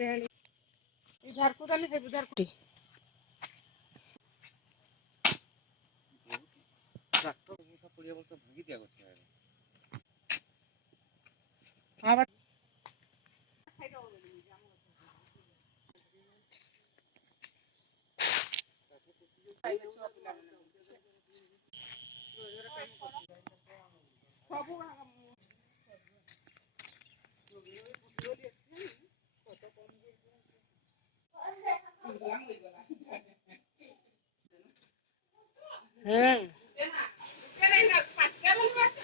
ବେହାଳି ଏ ଧାରକୁ ତାହେଲେ ସେ ଧାରକୁ ट्रैक्टर सब पड़िया बोलते भांगी दिया गछ है हां बट सब